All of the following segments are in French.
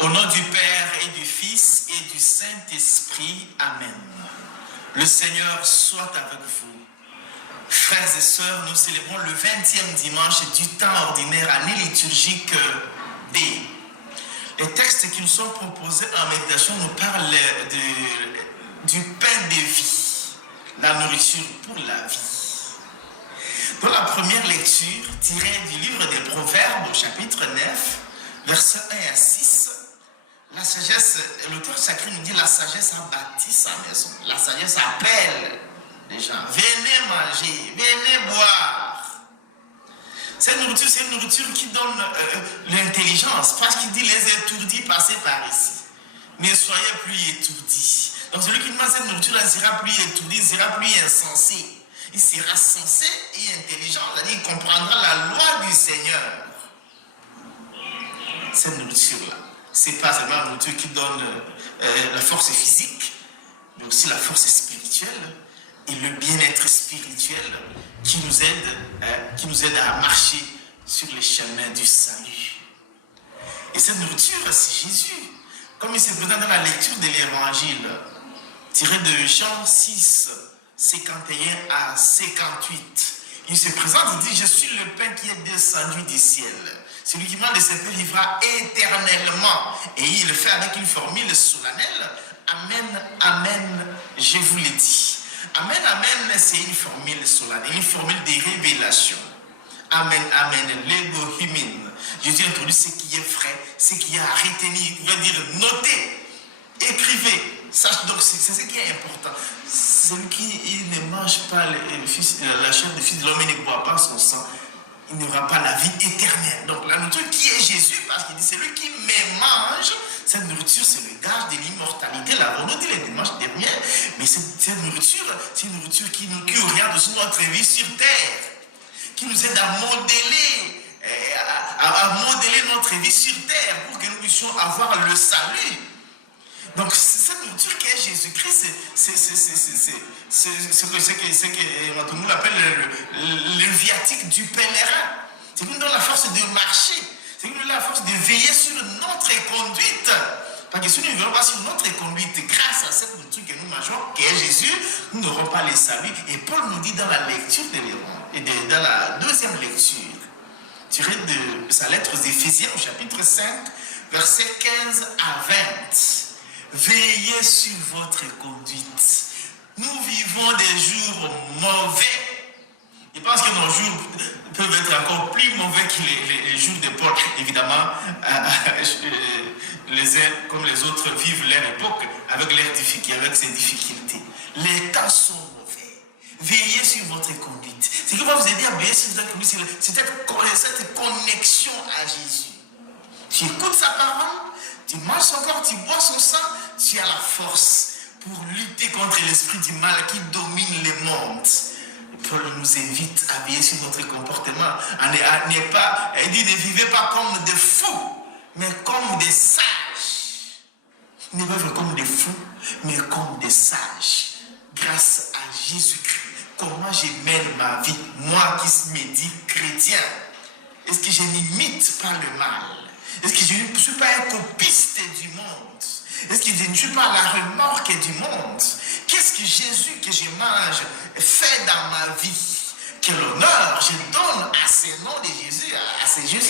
Au nom du Père et du Fils et du Saint-Esprit, Amen. Le Seigneur soit avec vous. Frères et sœurs, nous célébrons le 20e dimanche du temps ordinaire, année liturgique D. Les textes qui nous sont proposés en méditation nous parlent du pain de vie, la nourriture pour la vie. Dans la première lecture, tirée du livre des Proverbes, au chapitre 9, versets 1 à 6, la sagesse, l'auteur sacré nous dit la sagesse a bâti sa maison. La sagesse appelle les gens. Venez manger, venez boire. Cette nourriture, c'est une nourriture qui donne l'intelligence. Parce qu'il dit les étourdis, passez par ici. Ne soyez plus étourdis. Donc celui qui demande cette nourriture, il ne sera plus étourdi, il ne sera plus insensé. Il sera sensé et intelligent. C'est-à-dire qu'il comprendra la loi du Seigneur. Cette nourriture-là, ce n'est pas seulement la nourriture qui donne la force physique, mais aussi la force spirituelle et le bien-être spirituel qui nous aide à marcher sur les chemins du salut. Et cette nourriture, c'est Jésus. Comme il se présente dans la lecture de l'Évangile, tiré de Jean 6, 51 à 58. Il se présente, il dit, je suis le pain qui est descendu du ciel. Celui qui mange de ce pain vivra éternellement. Et il le fait avec une formule solennelle. Amen, amen, je vous l'ai dit. Amen, amen, c'est une formule solennelle, une formule de révélation. Amen, amen, l'égohimin. Jésus introduit ce qui est vrai, ce qui est à retenir. Il veut dire notez, écrivez. Donc c'est ce qui est important. Celui qui ne mange pas la chair du Fils de l'homme et ne boit pas son sang, il n'aura pas la vie éternelle. Donc la nourriture qui est Jésus, parce qu'il dit celui qui me mange, cette nourriture c'est le gage de l'immortalité. L'avons-nous dit les dimanches derniers, mais cette nourriture, c'est une nourriture qui oriente aussi notre vie sur terre, qui nous aide à modeler notre vie sur terre pour que nous puissions avoir le salut. Donc cette nourriture qui est Jésus-Christ, c'est ce que nous l'appelle le viatique du pèlerin. C'est qui nous donne la force de marcher, c'est qui nous donne la force de veiller sur notre conduite. Parce que si nous ne veillons pas sur notre conduite, grâce à cette nourriture que nous mangeons, qui est Jésus, nous n'aurons pas le salut. Et Paul nous dit dans la lecture dans la deuxième lecture, tirée de sa lettre aux Éphésiens au chapitre 5, versets 15 à 20. Veillez sur votre conduite. Nous vivons des jours mauvais. Je pense que nos jours peuvent être encore plus mauvais que les jours de Paul. Évidemment, les uns comme les autres vivent leur époque avec ses difficultés. Les temps sont mauvais. Veillez sur votre conduite. Ce qui va vous aider à veiller sur votre conduite, c'est cette connexion à Jésus. Tu écoutes sa parole, tu manges son corps, tu bois son sang, tu as la force pour lutter contre l'esprit du mal qui domine le monde. Paul nous invite à veiller sur notre comportement. Il dit ne vivez pas comme des fous, mais comme des sages. Ne vivez pas comme des fous, mais comme des sages. Grâce à Jésus-Christ. Comment je mène ma vie, moi qui me dis chrétien? Est-ce que je n'imite pas le mal? Est-ce que je ne suis pas un copiste du monde? Est-ce que je ne suis pas la remorque du monde? Qu'est-ce que Jésus que je mange fait dans ma vie? Quel honneur je donne à ce nom de Jésus, à ce Dieu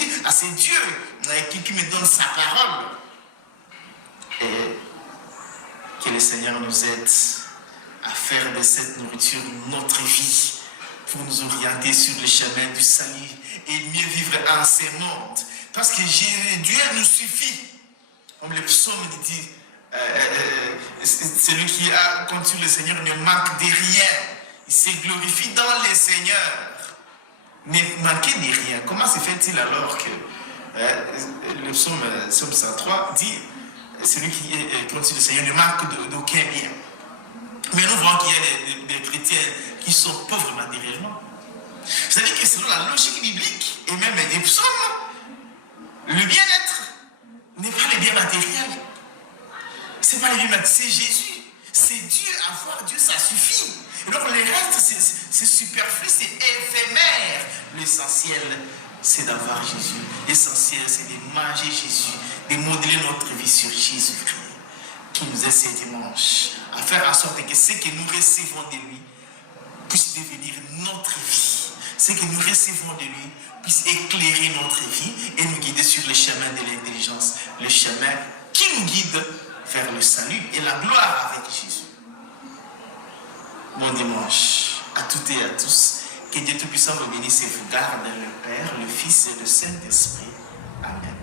qui me donne sa parole. Et que le Seigneur nous aide à faire de cette nourriture notre vie pour nous orienter sur le chemin du salut et mieux vivre en ce monde. Parce que Dieu nous suffit. Comme le psaume dit, celui qui a connu le Seigneur ne manque de rien. Il se glorifie dans le Seigneur. Ne manquer de rien. Comment se fait-il alors que le psaume 103 dit celui qui connu le Seigneur ne manque d'aucun bien. Mais nous voyons qu'il y a des chrétiens qui sont pauvres matériellement. C'est-à-dire que selon la logique biblique et même des psaumes, le bien-être n'est pas le bien matériel. C'est pas le bien matériel, c'est Jésus. C'est Dieu, avoir Dieu, ça suffit. Et donc le reste, c'est superflu, c'est éphémère. L'essentiel, c'est d'avoir Jésus. L'essentiel, c'est de manger Jésus, de modeler notre vie sur Jésus-Christ, qui nous aide ce dimanche, à faire en sorte que ce que nous recevons de lui puisse devenir notre vie. Ce que nous recevons de lui puisse éclairer notre vie et nous guider sur le chemin de l'intelligence, le chemin qui nous guide vers le salut et la gloire avec Jésus. Bon dimanche à toutes et à tous. Que Dieu Tout-Puissant vous bénisse et vous garde, le Père, le Fils et le Saint-Esprit. Amen.